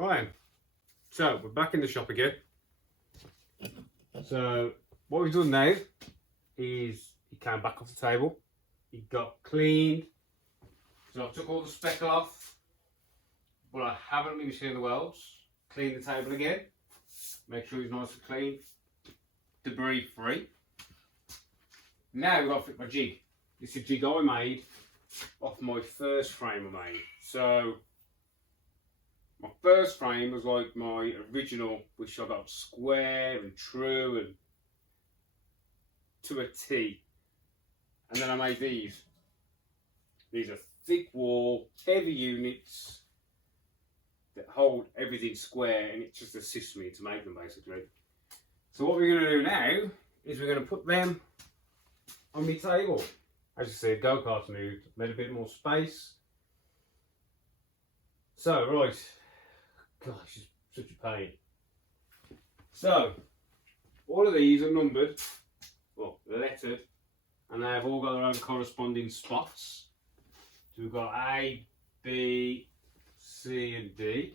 Right, so we're back in the shop again. So what we've done now is he came back off the table, he got cleaned. So I took all the speckle off, but I haven't been seeing the welds. Clean the table again, make sure he's nice and clean, debris free. Now we've got to fit my jig. This is a jig I made off my first frame I made. So my first frame was like my original, which I got square and true and to a T. And then I made these. These are thick wall, heavy units that hold everything square, and it just assists me to make them basically. So what we're going to do now is we're going to put them on my table. As you see, go-kart's moved, made a bit more space. So, right. Gosh, it's such a pain. So, all of these are numbered, well, lettered, and they've all got their own corresponding spots. So we've got A, B, C and D.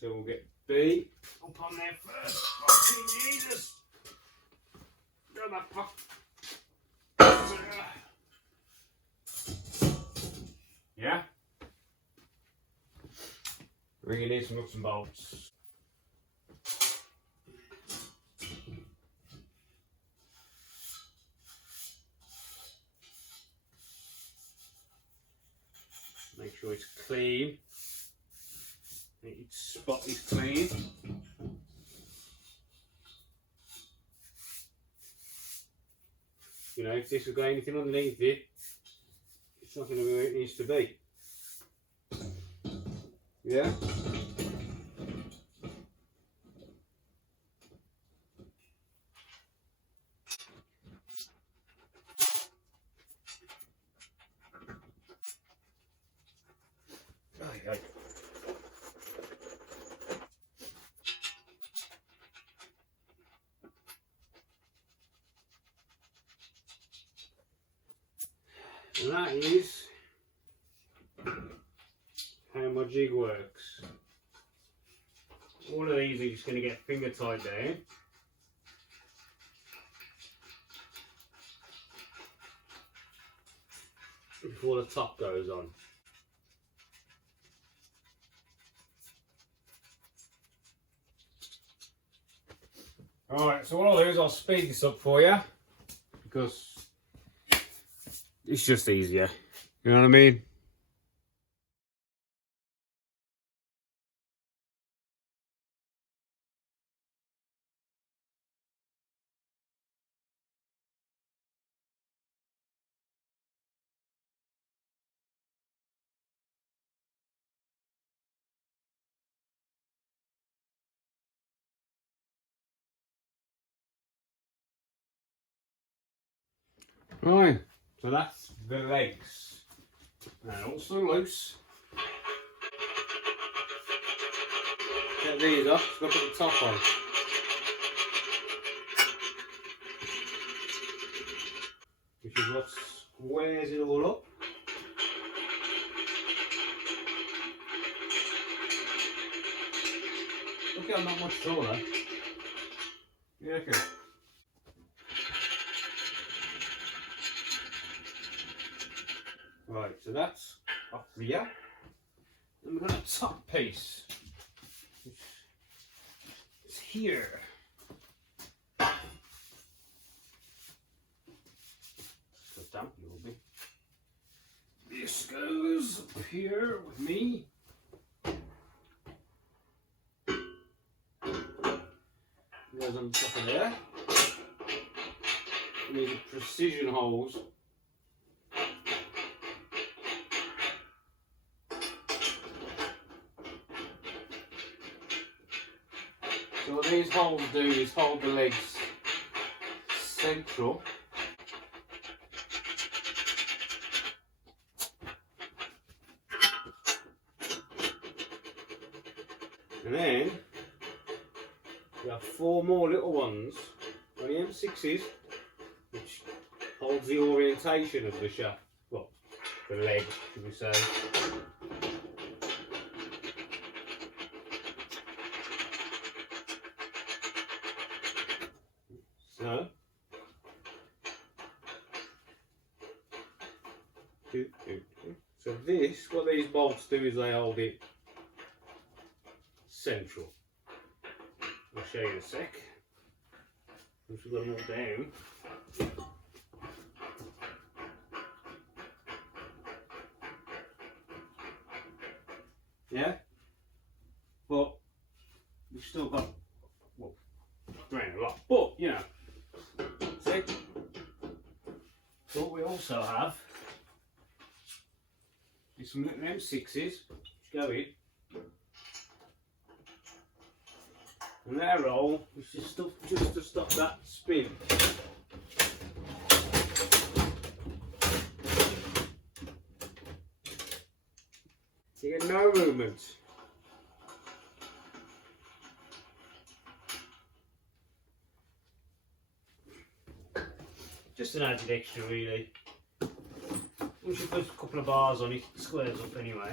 So we'll get B up on there first. Fucking Jesus! Go back, fuck. Yeah? We're going to need some nuts and bolts. Make sure it's clean. Each spot is clean. You know, if this has got anything underneath it, it's not going to be where it needs to be. Yeah? Okay. And that is how my jig works. All of these are just going to get finger tied down. Before the top goes on. Alright, so what I'll do is I'll speed this up for you, because it's just easier, you know what I mean? Right, so that's the legs. And also loose. Get these off, look at the top on. Which is what squares it all up. Look how not much taller. You reckon? Right, so that's up here. And we've got a top piece. It's here. So damp you will be. This goes up here with me. Goes on top of there. And these are precision holes. So what these holes do is hold the legs central. And then we have 4 more little ones on the M6s, which holds the orientation of the shaft, well, the leg, should we say. this, what these bolts do is they hold it central. I'll show you in a sec. Once we've got them all down. Yeah? But we've still got, well, drain a lot, but you know, see? So what we also have is some little M6s which go in, and their roll is just to stop that spin. You get no movement. Just an added extra really. Once you put a couple of bars on it, it squares up anyway.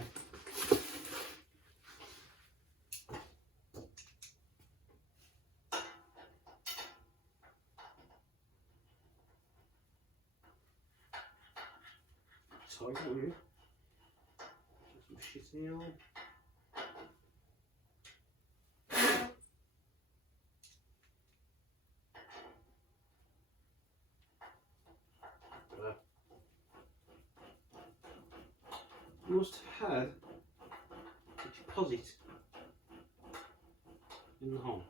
Tight on here. Some shit in here. Must have had a deposit in the hole.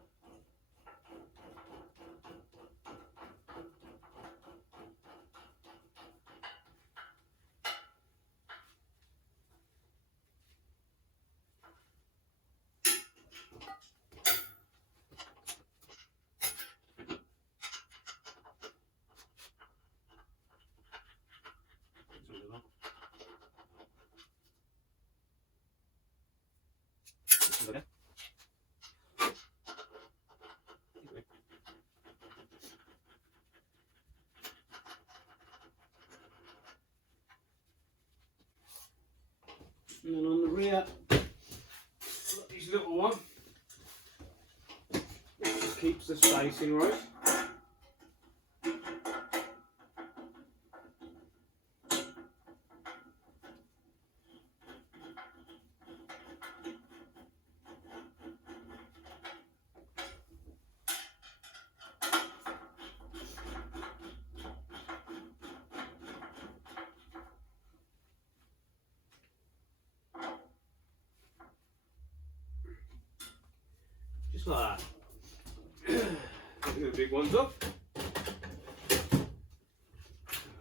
Okay. And then on the rear, got this little one. It just keeps the spacing right. Just like that. Putting the big ones up. I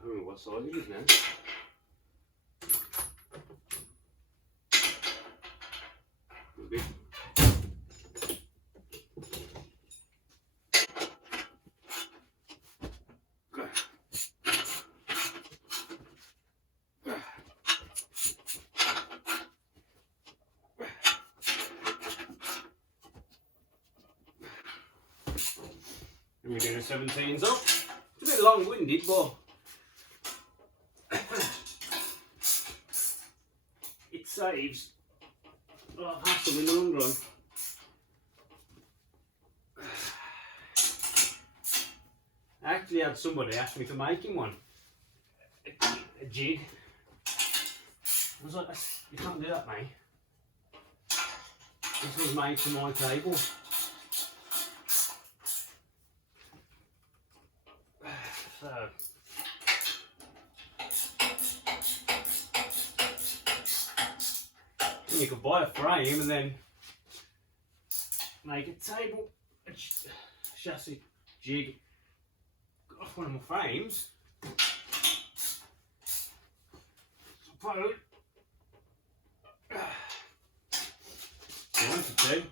don't know what size it is now. Big. And we're doing 17s up. It's a bit long-winded, but it saves a lot of hassle in the long run. I actually had somebody ask me to make him one, a jig. I was like, you can't do that, mate. This was made for my table. So, you could buy a frame and then make a table, a chassis jig off one of my frames. Suppose I wanted to.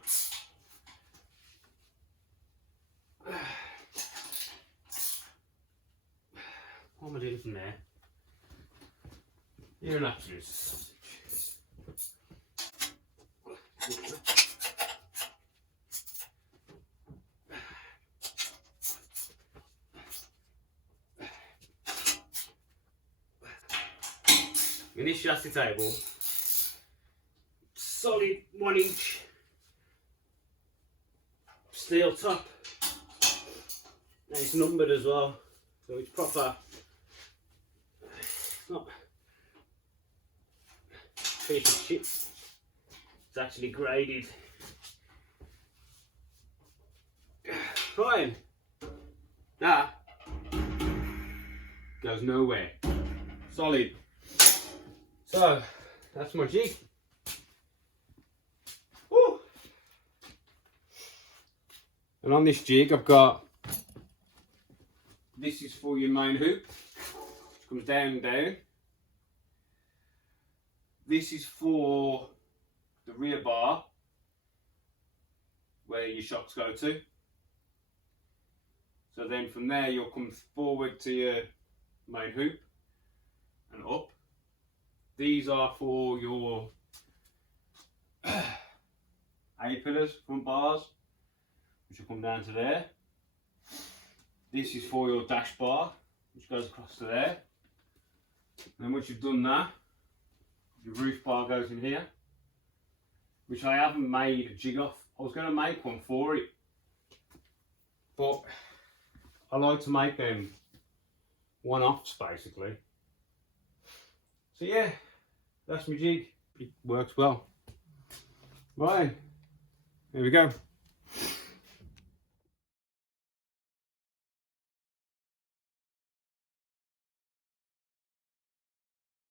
What am I doing from there? You're an absolute sausage. In this chassis table, solid 1 inch steel top. And it's numbered as well, so it's proper. piece of shit. It's actually graded. Right. That goes nowhere. Solid. So that's my jig. Woo. And on this jig I've got, this is for your main hoop, which comes down and down. This is for the rear bar, where your shocks go to. So then from there you'll come forward to your main hoop and up. These are for your A-pillars, front bars, which will come down to there. This is for your dash bar, which goes across to there. And then once you've done that, your roof bar goes in here, which I haven't made a jig off. I was going to make one for it, but I like to make them one-offs basically. So yeah, that's my jig. It works well. Right, here we go.